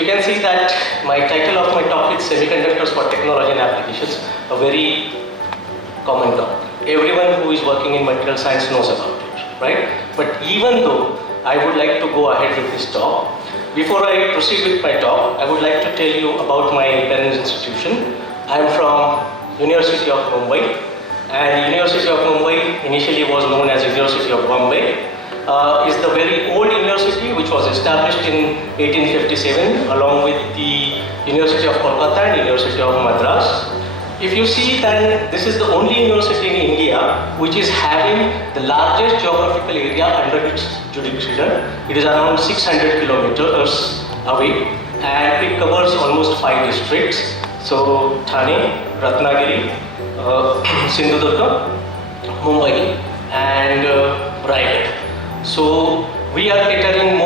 you can see that my title of my talk is Semiconductors for Technology and Applications, a very common talk. Everyone who is working in material science knows about it, right? But even though I would like to go ahead with this talk, before I proceed with my talk, I would like to tell you about my parents' institution. I am from University of Mumbai, and University of Mumbai initially was known as University of Bombay. Is the very old university which was established in 1857 along with the University of Kolkata and University of Madras. If you see, then this is the only university in India which is having the largest geographical area under its jurisdiction. It is around 600 kilometers away and it covers almost 5 districts. So Thane, Ratnagiri, Sindhudurga, Mumbai and Raigad. So we are catering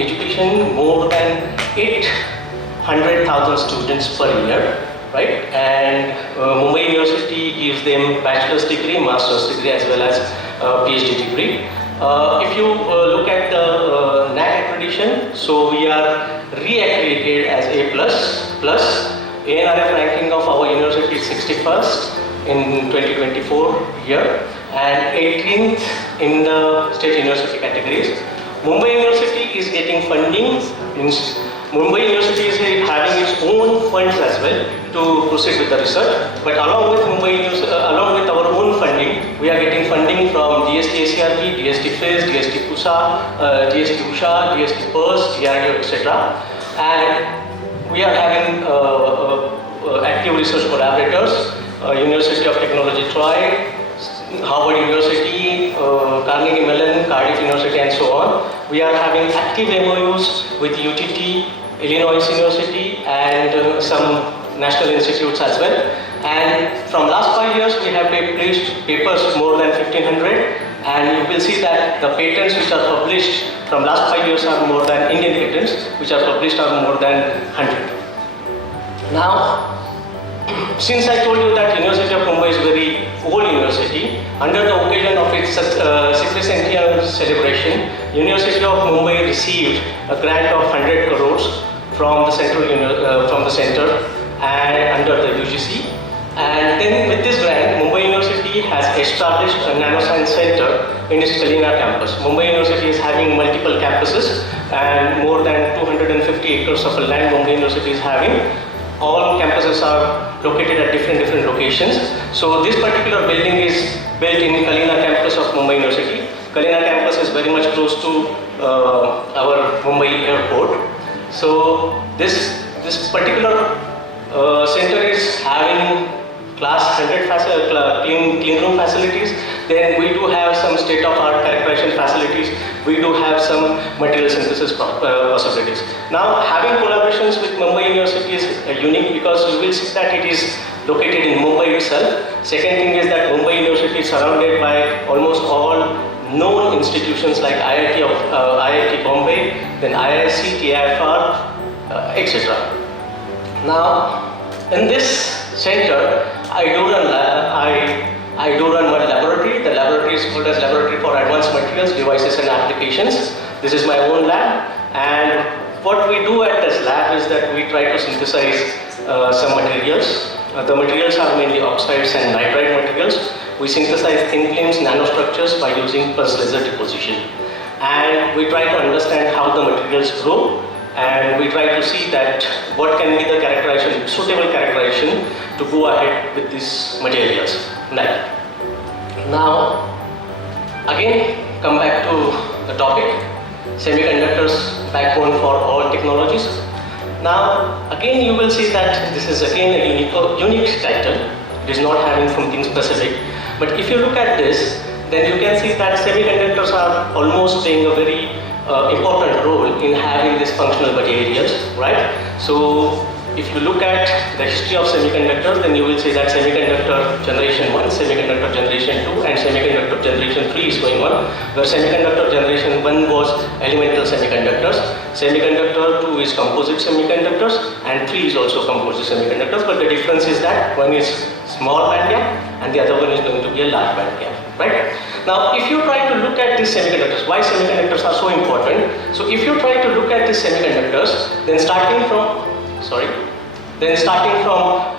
education more than 800,000 students per year, right? And Mumbai University gives them bachelor's degree, master's degree as well as PhD degree. If you look at the NAC accreditation, so we are reaccredited as A++. ANRF ranking of our university is 61st in 2024 year and 18th in the state university categories. Mumbai University is getting funding. Mumbai University is having its own funds as well to proceed with the research. But along with our own funding, we are getting funding from DST ACRB, DST FIZ, DST PUSA, DST USHA, DST PERS, DRDO, etc. And we are having active research collaborators, University of Technology Troy, Harvard University, Carnegie Mellon, Cardiff University and so on. We are having active MOUs with UTT, Illinois University and some national institutes as well. And from last 5 years we have published papers more than 1500 and you will see that the patents which are published from last 5 years are more than Indian patents which are published are more than 100. Now, since I told you that University of Mumbai is a very old university, under the occasion of its 60th celebration, University of Mumbai received a grant of 100 crores from the center and under the UGC. And then with this grant, Mumbai University has established a nanoscience center in its Kalina campus. Mumbai University is having multiple campuses and more than 250 acres of land Mumbai University is having. All campuses are located at different locations. So this particular building is built in Kalina campus of Mumbai University. Kalina campus is very much close to our Mumbai airport. So this particular center is having class 100 clean room facilities. Then we do have some state-of-art characterization facilities. We do have some material synthesis possibilities. Now, having collaborations with Mumbai University is unique because you will see that it is located in Mumbai itself. Second thing is that Mumbai University is surrounded by almost all known institutions like IIT Bombay, then IISc, TIFR, etc. Now, in this center, I do run one laboratory. The laboratory is called as Laboratory for Advanced Materials, Devices and Applications. This is my own lab, and what we do at this lab is that we try to synthesize some materials. The materials are mainly oxides and nitride materials. We synthesize thin films, nanostructures by using pulse laser deposition. And we try to understand how the materials grow, and we try to see that what can be the characterization, suitable characterization to go ahead with these materials. Now, again, come back to the topic, semiconductors, backbone for all technologies. Now, again, you will see that this is again a unique title. It is not having something specific. But if you look at this, then you can see that semiconductors are almost playing a very important role in having these functional materials, right? So, if you look at the history of semiconductors, then you will see that semiconductor generation 1, semiconductor generation 2 and semiconductor generation 3 is going on, where semiconductor generation 1 was elemental semiconductors, semiconductor 2 is composite semiconductors and 3 is also composite semiconductors, but the difference is that one is small band gap and the other one is going to be a large band gap, right? Now, if you try to look at these semiconductors, why semiconductors are so important? So, if you try to look at these semiconductors, then starting from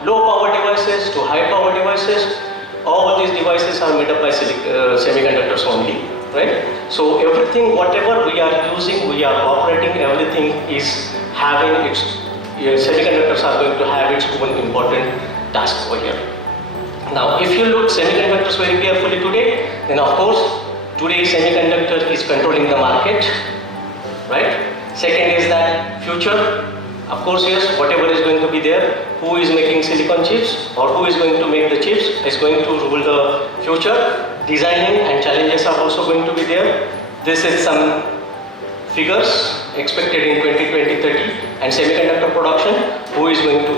low power devices to high power devices, all these devices are made up by semiconductors only, right? So, everything, whatever we are using, we are operating, everything is having its, semiconductors are going to have its own important task over here. Now, if you look semiconductors very carefully today, then of course, today semiconductor is controlling the market, right? Second is that future, of course, yes, whatever is going to be there, who is making silicon chips or who is going to make the chips is going to rule the future. Designing and challenges are also going to be there. This is some figures expected in 2020-30 and semiconductor production, who is going to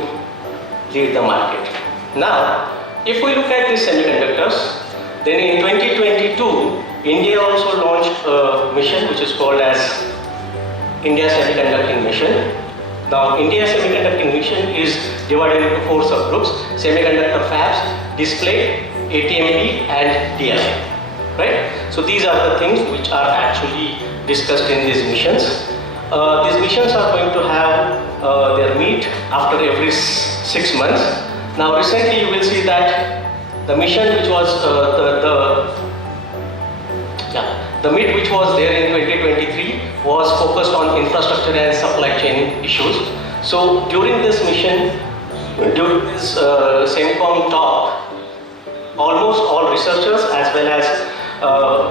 lead the market. Now, if we look at these semiconductors, then in 2022, India also launched a mission which is called as India Semiconducting Mission. Now, India Semiconducting Mission is divided into 4 subgroups: semiconductor fabs, display, ATMP and DI, right? So these are the things which are actually discussed in these missions. These missions are going to have their meet after every 6 months. Now recently you will see that the mission which was the meet which was there in 2023 was focused on infrastructure and supply chain issues. So during this mission, during this Semicom talk, almost all researchers as well as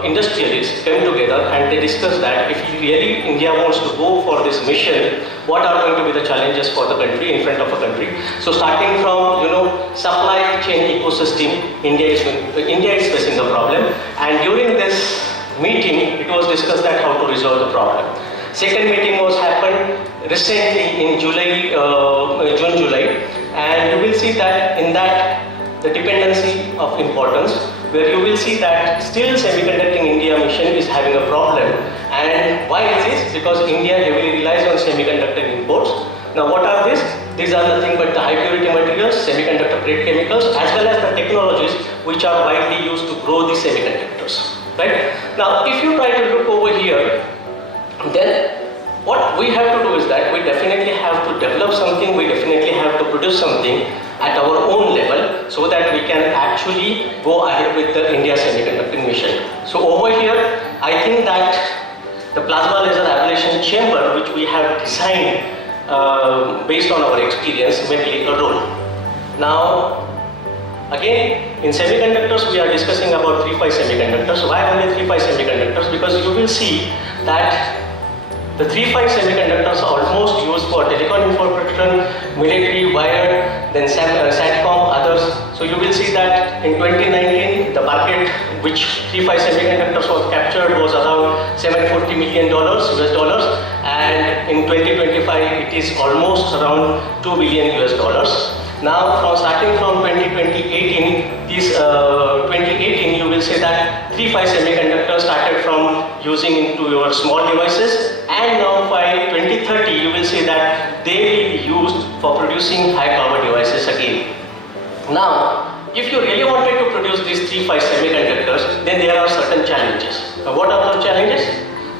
industrialists came together and they discussed that if really India wants to go for this mission, what are going to be the challenges for the country, in front of a country. So starting from supply chain ecosystem, India is facing a problem, and during this meeting it was discussed that how to resolve the problem. Second meeting was happened recently in June, July, and you will see that in that the dependency of importance, where you will see that still Semiconducting India mission is having a problem. And why is this? Because India heavily relies on semiconductor imports. Now what are these? These are nothing but the high purity materials, semiconductor grade chemicals, as well as the technologies which are widely used to grow the semiconductors, right? Now if you try to look over here, then what we have to do is that we definitely have to develop something, we definitely have to produce something at our own level so that we can actually go ahead with the India Semiconducting Mission. So over here, I think that the plasma laser ablation chamber which we have designed based on our experience may play a role. Now, again, in semiconductors we are discussing about 3-5 semiconductors. Why only 3-5 semiconductors? Because you will see that the 3-5 semiconductors are almost used for telecom infrastructure, military, wired, then SATCOM, others. So you will see that in 2019, the market which 3-5 semiconductors was captured was around $740 million US dollars, and in 2025 it is almost around $2 billion US dollars. Now, starting from 2018, you will say that 3-5 semiconductors started from using into your small devices, and now by 2030 you will see that they will be used for producing high power devices again. Now, if you really wanted to produce these 3-5 semiconductors, then there are certain challenges. Now, what are those challenges?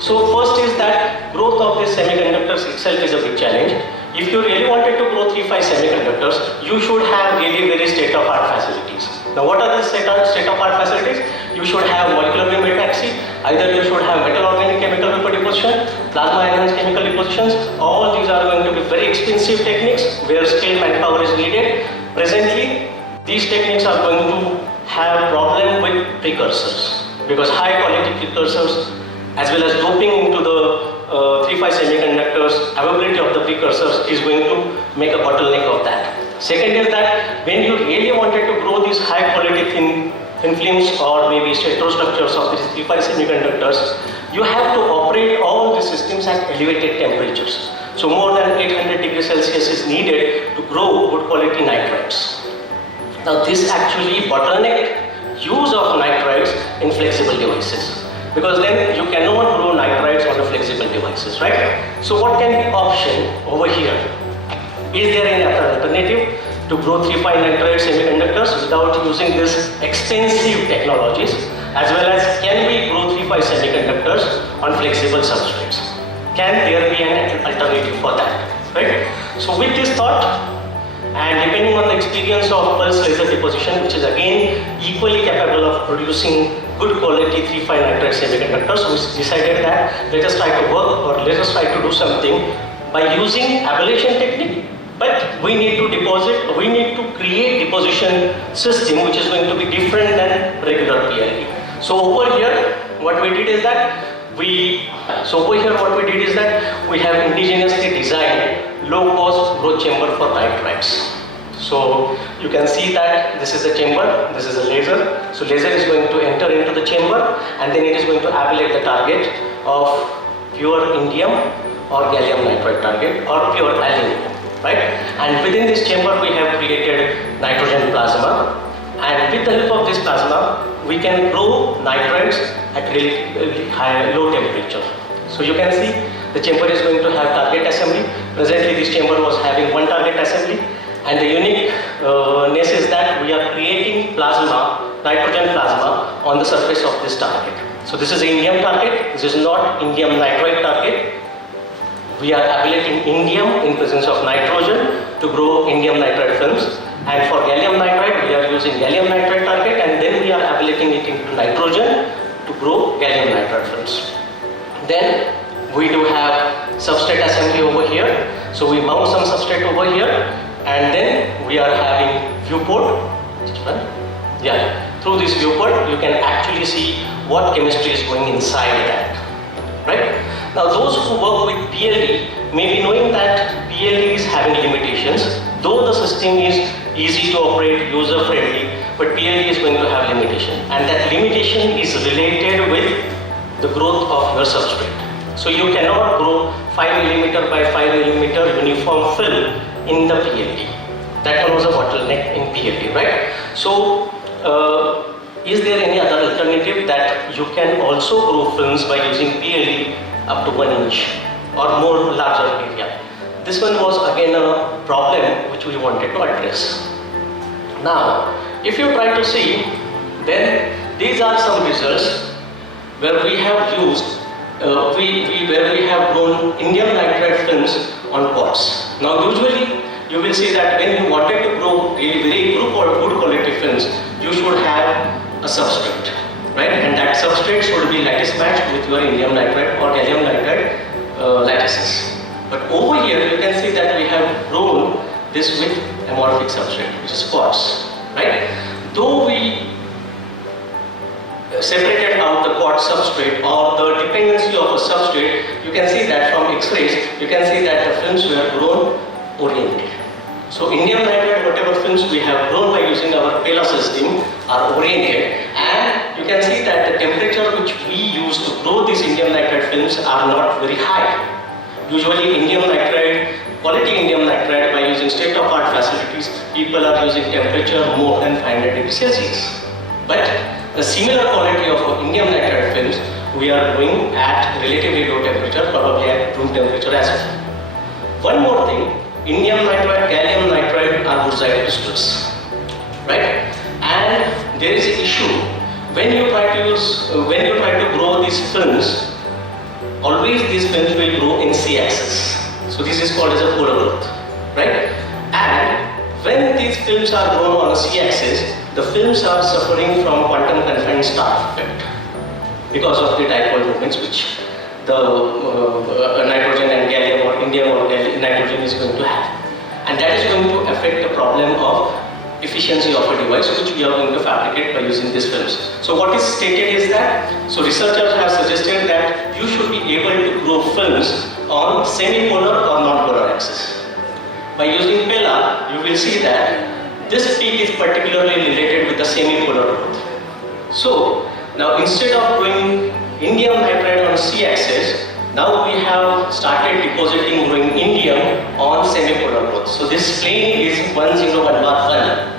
So first is that growth of these semiconductors itself is a big challenge. If you really wanted to grow 3-5 semiconductors, you should have really very state-of-art facilities. Now what are the state-of-art facilities? You should have molecular beam metaxy, either you should have metal organic chemical vapor deposition, plasma enhanced chemical depositions. All these are going to be very expensive techniques where skilled manpower is needed. Presently, these techniques are going to have problem with precursors, because high quality precursors as well as doping into the 3-5 semiconductors, availability of the precursors is going to make a bottleneck of that. Second is that when you really wanted to grow these high quality thin films or maybe structures of these 3-5 semiconductors, you have to operate all the systems at elevated temperatures. So more than 800 degrees Celsius is needed to grow good quality nitrides. Now this actually bottleneck use of nitrides in flexible devices, because then you cannot grow nitrides on the flexible devices, right? So what can be option over here? Is there any alternative to grow 3-5 nitride semiconductors without using these expensive technologies? as well as can we grow 3-5 semiconductors on flexible substrates? Can there be an alternative for that, right? So with this thought, and depending on the experience of pulse laser deposition, which is again equally capable of producing good quality 3-5 nitride semiconductors, we decided that let us try to work, or let us try to do something by using ablation technique. But we need to deposit, we need to create deposition system which is going to be different than regular PLD. So over here, what we did is that we have indigenously designed low-cost growth chamber for nitrides. So you can see that this is a chamber, this is a laser. So laser is going to enter into the chamber and then it is going to ablate the target of pure indium or gallium nitride target or pure aluminum. Right? And within this chamber we have created nitrogen plasma, and with the help of this plasma we can grow nitrides at really high, low temperature. So you can see the chamber is going to have target assembly. Presently this chamber was having one target assembly, and the uniqueness is that we are creating plasma, nitrogen plasma on the surface of this target. So this is indium target, this is not indium nitride target. We are ablating indium in presence of nitrogen to grow indium nitride films, and for gallium nitride we are using gallium nitride target and then we are ablating it into nitrogen to grow gallium nitride films. Then we do have substrate assembly over here. So we mount some substrate over here and then we are having viewport. Through this viewport you can actually see what chemistry is going inside that. Right? Now those who work with PLD may be knowing that PLD is having limitations, though the system is easy to operate, user friendly, but PLD is going to have limitation, and that limitation is related with the growth of your substrate. So you cannot grow 5mm by 5mm uniform film in the PLD. That one was a bottleneck in PLD, right? So is there any other alternative that you can also grow films by using PLD up to 1 inch or more larger area? This one was again a problem which we wanted to address. Now, if you try to see, then these are some results where we have used, where we have grown indium nitride films on pots. Now, usually you will see that when you wanted to grow very good quality films, you should have a substrate, right? And that substrate should be lattice matched with your indium nitride or gallium nitride lattices. But over here you can see that we have grown this with amorphic substrate, which is quartz, right? Though we separated out the quartz substrate or the dependency of a substrate, you can see that from X-rays, you can see that the films were grown oriented. So indium nitride, whatever films we have grown by using our PELA system are oriented, and you can see that the temperature which we use to grow these indium nitride films are not very high. Usually indium nitride, quality indium nitride, by using state-of-art facilities, people are using temperature more than 500 degrees Celsius. But the similar quality of indium nitride films we are growing at relatively low temperature, probably at room temperature as well. One more thing, indium nitride, gallium nitride are bullseye crystals, right? And there is an issue when you try to grow these films. Always these films will grow in C-axis. So this is called as a polar growth, right? And when these films are grown on a C-axis, the films are suffering from quantum confined star effect because of the dipole movements which the nitrogen and gallium or indium or nitrogen is going to have. And that is going to affect the problem of efficiency of a device which we are going to fabricate by using these films. So what is stated is that, so researchers have suggested that you should be able to grow films on semi-polar or non-polar axis. By using PELA, you will see that this peak is particularly related with the semi-polar growth. So now instead of doing indium nitride on C-axis, now we have started depositing growing indium on semi-polar growth. So this plane is 101 bar 1.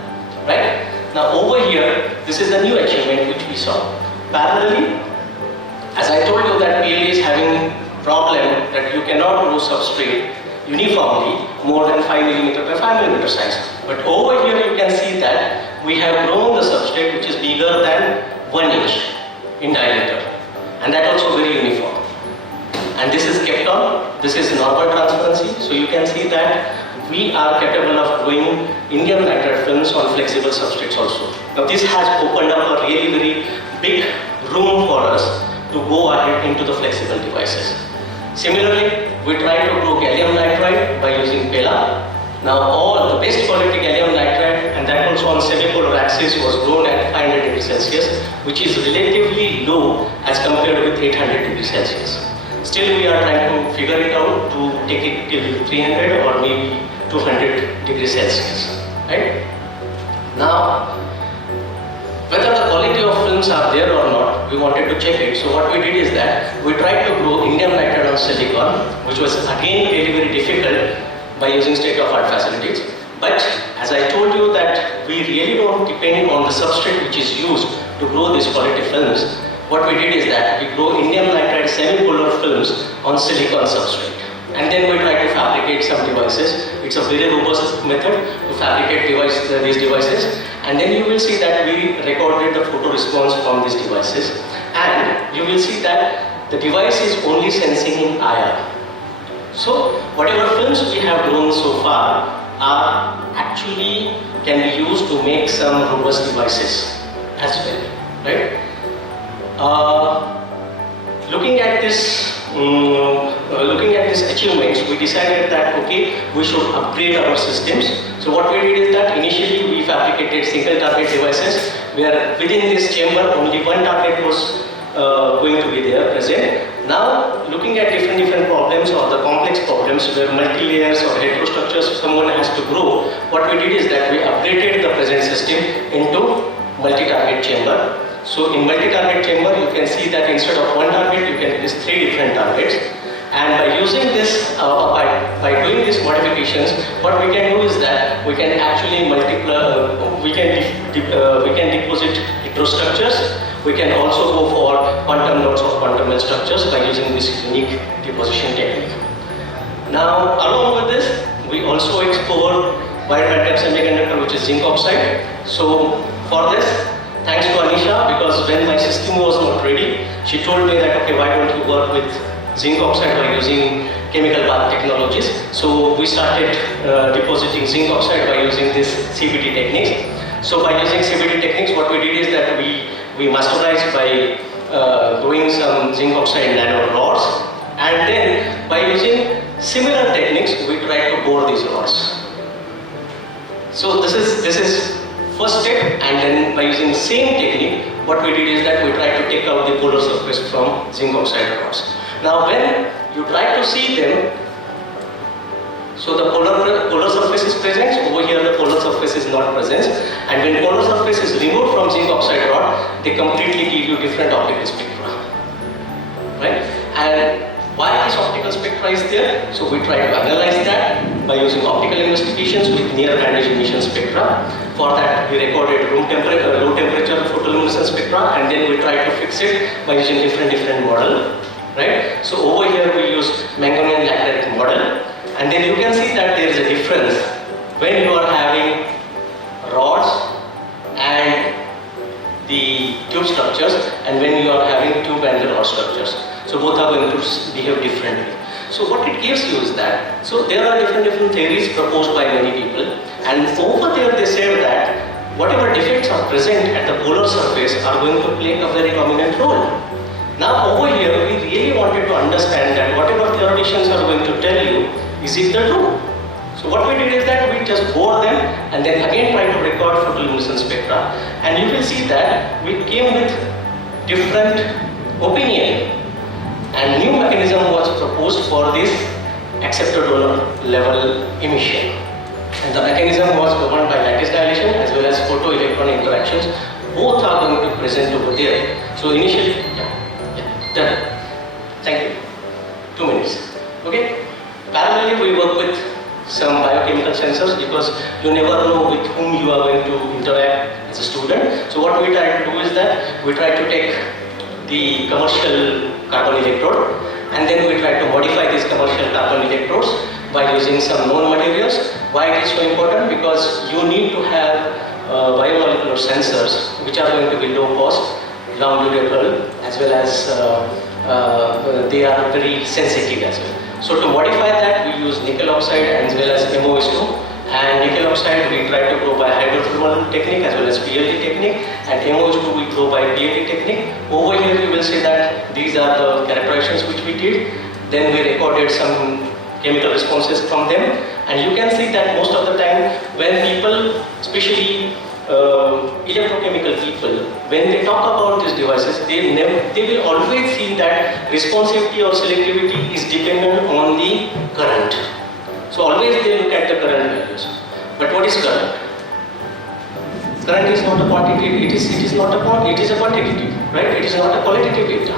Right? Now over here, this is the new achievement which we saw. Parallelly, as I told you that PLD is having problem that you cannot grow substrate uniformly more than 5mm by 5mm size. But over here you can see that we have grown the substrate which is bigger than 1 inch. in diameter, and that also very uniform. And this is kept on, this is normal transparency, so you can see that we are capable of growing indium nitride films on flexible substrates also. Now this has opened up a really very big room for us to go ahead into the flexible devices. Similarly, we try to grow gallium nitride by using PELA. Now all the best quality gallium nitride, and that also on semipolar axis, was grown at 500 degrees Celsius, which is relatively low as compared with 800 degrees Celsius. Still we are trying to figure it out to take it till 300 or maybe 200 degrees Celsius, right? Now, whether the quality of films are there or not, we wanted to check it. So what we did is that we tried to grow indium nitride on silicon, which was again really very difficult by using state-of-art facilities. But as I told you that we really don't depend on the substrate which is used to grow these quality films. What we did is that we grow indium nitride semipolar films on silicon substrate. And then we try to fabricate some devices. It's a very robust method to fabricate these devices. And then you will see that we recorded the photo response from these devices. And you will see that the device is only sensing in IR. So whatever films we have grown so far are actually can be used to make some robust devices as well, right? Looking at this achievements, we decided that okay, we should upgrade our systems. So what we did is that initially we fabricated single target devices where within this chamber only one target was going to be there present. Now looking at different problems or the complex problems where multi-layers or heterostructures someone has to grow, what we did is that we upgraded the present system into multi-target chamber. So in multi-target chamber, you can see that instead of one target, you can use 3 different targets. And by using this, by doing these modifications, what we can do is that we can actually multiply, we can deposit heterostructures. We can also go for quantum nodes of quantum structures by using this unique deposition technique. Now, along with this, we also explore bilateral semiconductor, which is zinc oxide. So for this, thanks to Anisha, because when my system was not ready, she told me that, okay, why don't you work with zinc oxide by using chemical bath technologies. So we started depositing zinc oxide by using this CVD techniques. So by using CVD techniques, what we did is that we masterized by growing some zinc oxide nano rods, and then by using similar techniques, we tried to bore these rods. So this is first step, and then by using same technique, what we did is that we tried to take out the polar surface from zinc oxide rods. Now when you try to see them, so the polar surface is present, over here the polar surface is not present, and when polar surface is removed from zinc oxide rod, they completely give you different optical spectra, right? And why this optical spectra is there? So we try to analyze that by using optical investigations with near Brandage emission spectra. For that, we recorded low temperature photoluminescence spectra, and then we try to fix it by using different model, right? So over here we use Mangonian lateritic model, and then you can see that there is a difference when you are having rods and the tube structures, and when you are having tube and the rod structures. So both are going to behave differently. So what it gives you is that, so there are different theories proposed by many people, and over there they said that whatever defects are present at the polar surface are going to play a very dominant role. Now over here we really wanted to understand that whatever theoreticians are going to tell you, is it the true? So what we did is that we just bore them and then again try to record photoluminescence spectra, and you will see that we came with different opinion, and new mechanism was proposed for this acceptor donor level emission. And the mechanism was governed by lattice dilation as well as photo-electron interactions. Both are going to present over there. So initially, done. Thank you. 2 minutes. Okay. Parallelly, we work with some biochemical sensors because you never know with whom you are going to interact as a student. So what we try to do is that we try to take the commercial carbon electrode, and then we try to modify these commercial carbon electrodes by using some known materials. Why it is so important? Because you need to have biomolecular sensors which are going to be low cost, longitudinal, as well as they are very sensitive as well. So to modify that, we use nickel oxide as well as MOS2. And nickel oxide we try to grow by hydrothermal technique as well as PLD technique, and MOS2 we grow by PLD technique. Over here you will see that these are the characterizations which we did. Then we recorded some chemical responses from them, and you can see that most of the time when people, especially electrochemical people, when they talk about these devices, they will always see that responsivity or selectivity is dependent on the current. So always they look at the current values. But what is current? Current is not a quantity, it is a quantitative, right? It is not a qualitative data.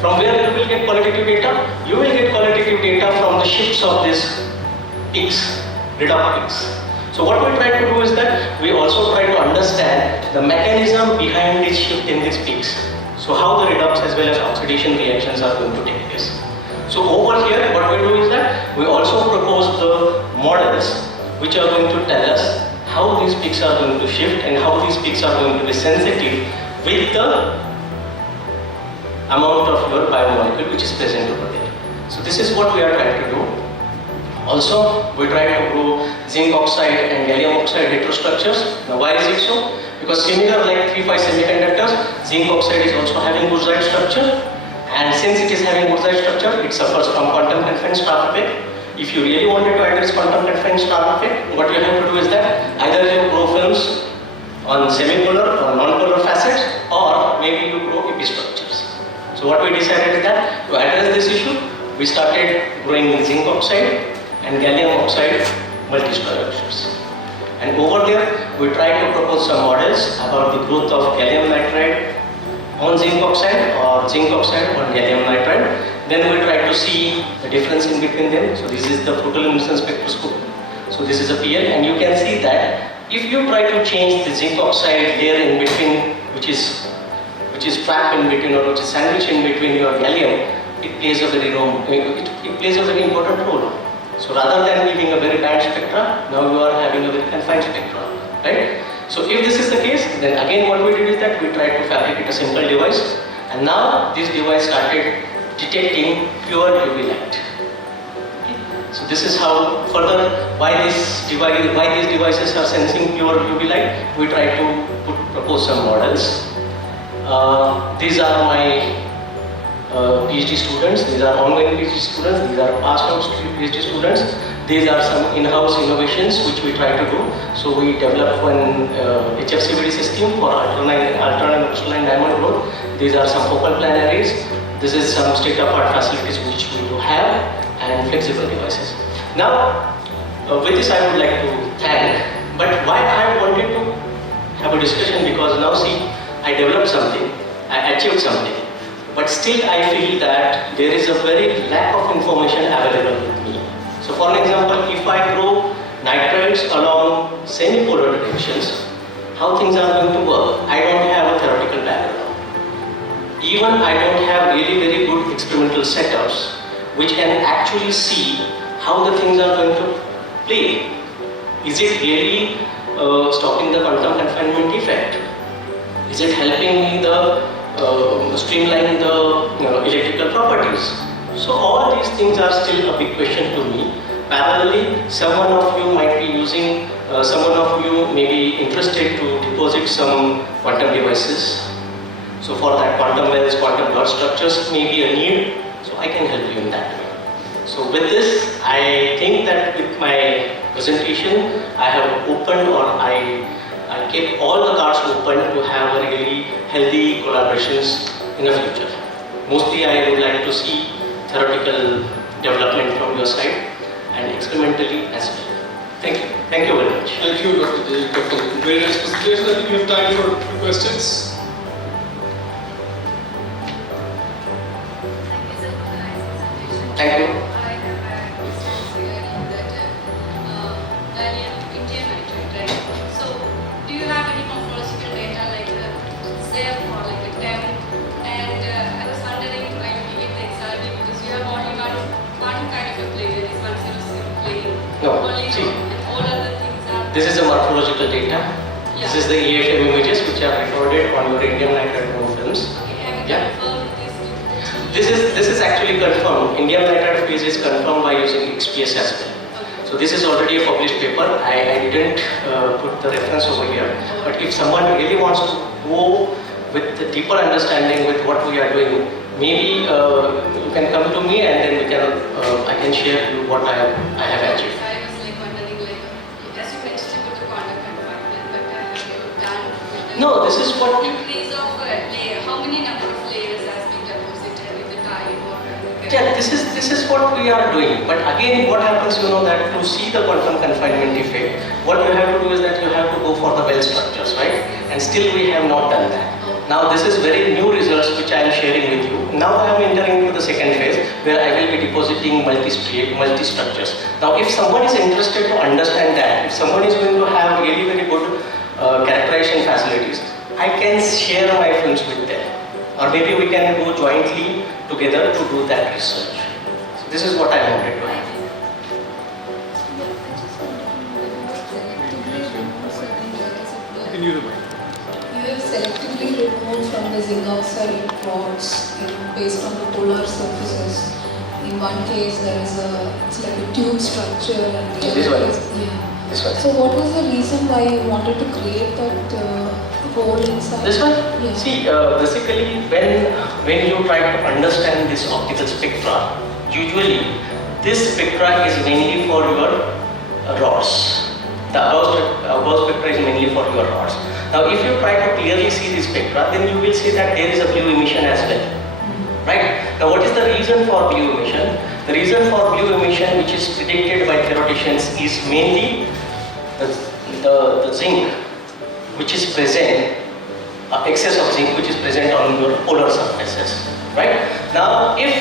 From where you will get qualitative data? You will get qualitative data from the shifts of these peaks, redox peaks. So what we try to do is that we also try to understand the mechanism behind this shift in these peaks. So how the redox as well as oxidation reactions are going to take place. So over here what we do is that we also propose the models which are going to tell us how these peaks are going to shift and how these peaks are going to be sensitive with the amount of your biomolecule which is present over there. So this is what we are trying to do. Also, we try to grow zinc oxide and gallium oxide heterostructures. Now why is it so? Because similar like 3-5 semiconductors, zinc oxide is also having Burzide structure, and since it is having Burzide structure, it suffers from quantum confined star effect. If you really wanted to address quantum confined star effect, what you have to do is that either you grow films on semipolar or non-polar facets, or maybe you grow epistructures. So what we decided is that to address this issue, we started growing zinc oxide and gallium oxide multistructures. And over there, we try to propose some models about the growth of gallium nitride on zinc oxide or zinc oxide on gallium nitride. Then we try to see the difference in between them. So this is the photoluminescence spectroscope. So this is a PL, and you can see that if you try to change the zinc oxide layer in between, which is trapped in between or which is sandwiched in between your gallium, it plays a very important role. So rather than giving a very band spectra, now you are having a very confined spectra, right? So if this is the case, then again what we did is that we tried to fabricate a simple device, and now this device started detecting pure UV light. Okay. So this is how further why these devices are sensing pure UV light. We try to propose some models. These are my PhD students, these are ongoing PhD students, these are past out PhD students. These are some in-house innovations which we try to do. So we developed one HFCVD system for alternate crystalline diamond growth. These are some focal plan arrays. This is some state-of-art facilities which we do have, and flexible devices. Now, with this I would like to thank, but why I wanted to have a discussion, because now see, I developed something, I achieved something, but still I feel that there is a very lack of information available with me. So for an example, if I grow nitrides along semipolar directions, how things are going to work? I don't have a theoretical background. Even I don't have really very good experimental setups which can actually see how the things are going to play. Is it really stopping the quantum confinement effect? Is it helping me streamline the electrical properties? So all these things are still a big question to me. Parallelly, someone of you might be using, someone of you may be interested to deposit some quantum devices. So for that, quantum wells, quantum dot structures may be a need, so I can help you in that way. So with this, I think that with my presentation, I have opened, or I kept all the cards open to have a really healthy collaborations in the future. Mostly I would like to see theoretical development from your side and experimentally as well. Thank you. Thank you very much. Thank you, Dr. Jejurikar, for the very nice presentation. I think we have time for questions. Thank you. I have a question regarding that gallium indium nitride, right? So, do you have any morphological data like CEFIPRA or like a 10? And I was wondering, trying to give the example, because you have only one kind of a plane, that is 100 plane. No, only see. And all other things are. This is the morphological data. Yeah. This is the EFM images which are recorded on your indium nitride film. films. Have you Yeah. confirmed this with the team? This is actually confirmed. Indium nitride phase is confirmed by using XPS as well. Okay. So this is already a published paper. I didn't put the reference over here. But if someone really wants to go with the deeper understanding with what we are doing, maybe you can come to me and then we can I can share you what I have achieved. I was like wondering, like, as you mentioned about the quantum confinement, but have you done with the No, this is what increase of layer? How many number of layers has been deposited with the time or yeah, this is what we are doing. But again, what happens, you know, that to see the quantum confinement effect, what you have to do is that you have to go for the well structures, right? And still we have not done that. Now this is very new results which I am sharing with you. Now I am entering into the second phase where I will be depositing multi-structures. Now if someone is interested to understand that, if someone is going to have really very good characterization facilities, I can share my films with them. Or maybe we can go jointly together to do that research. So this is what I wanted to have. Can you remember? You have selectively removed from the zinc oxide rods, based on the polar surfaces. In one case, there is it's like a tube structure, and the This other one? case, yeah. This one. So, what was the reason why you wanted to create that hole inside? This one? Yeah. See, basically when you try to understand this optical spectra, usually this spectra is mainly for your rods. The above spectra is mainly for your rods. Now if you try to clearly see this spectra, then you will see that there is a blue emission as well. Right? Now what is the reason for blue emission? The reason for blue emission, which is predicted by theoreticians, is mainly the zinc which is present, excess of zinc which is present on your polar surfaces. Right? Now if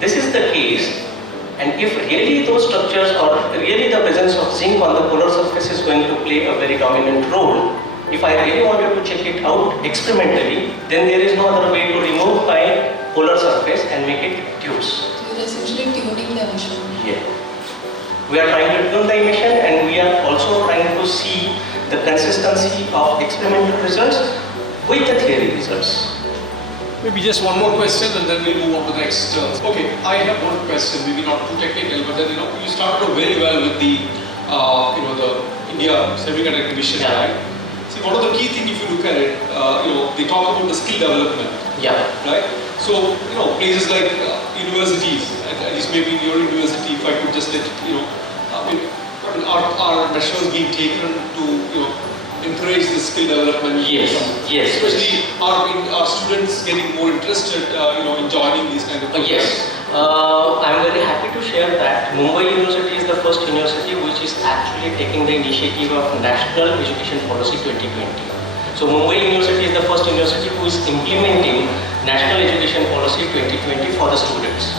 this is the case, and if really those structures or really the presence of zinc on the polar surface is going to play a very dominant role, if I really wanted to check it out experimentally, then there is no other way to remove my polar surface and make it tubes. So, you're essentially tuning the emission. Yeah. We are trying to tune the emission, and we are also trying to see the consistency of experimental results with the theory results. Maybe just one more question and then we'll move on to the next. Okay, I have one question, maybe not too technical, but then you started off very well with the the India Semiconductor Mission, Yeah. right? See, one of the key things if you look at it, they talk about the skill development, Yeah. right? So places like universities, at least maybe in your university, if I could just let are measures being taken to encourage the skill development? Yes. Yes. Especially are students getting more interested, in joining these kind of programs? Yes, I am very happy to share that Mumbai University is the first university which is actually taking the initiative of National Education Policy 2020. So Mumbai University is the first university who is implementing National Education Policy 2020 for the students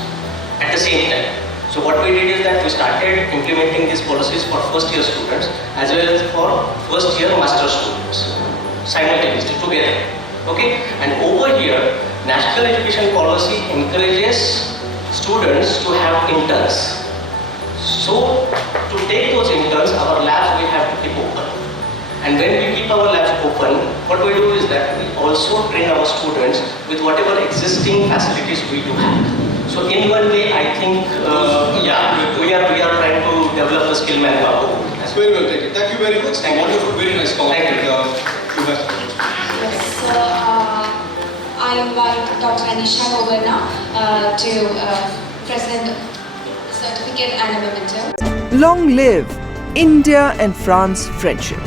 at the same time. So what we did is that we started implementing these policies for first year students as well as for first year master students simultaneously together. Okay, and over here National Education Policy encourages students to have interns. So to take those interns, our labs we have to keep open. And when we keep our labs open, what we do is that we also train our students with whatever existing facilities we do have. So in one way, I think, we are trying to develop the skill manpower. That's very well taken. Thank you very much. Thank you. Wonderful, very nice comment. Thank you. Yes, so I invite Dr. Anisha over now to present certificate and a memento. Long live India and France friendship.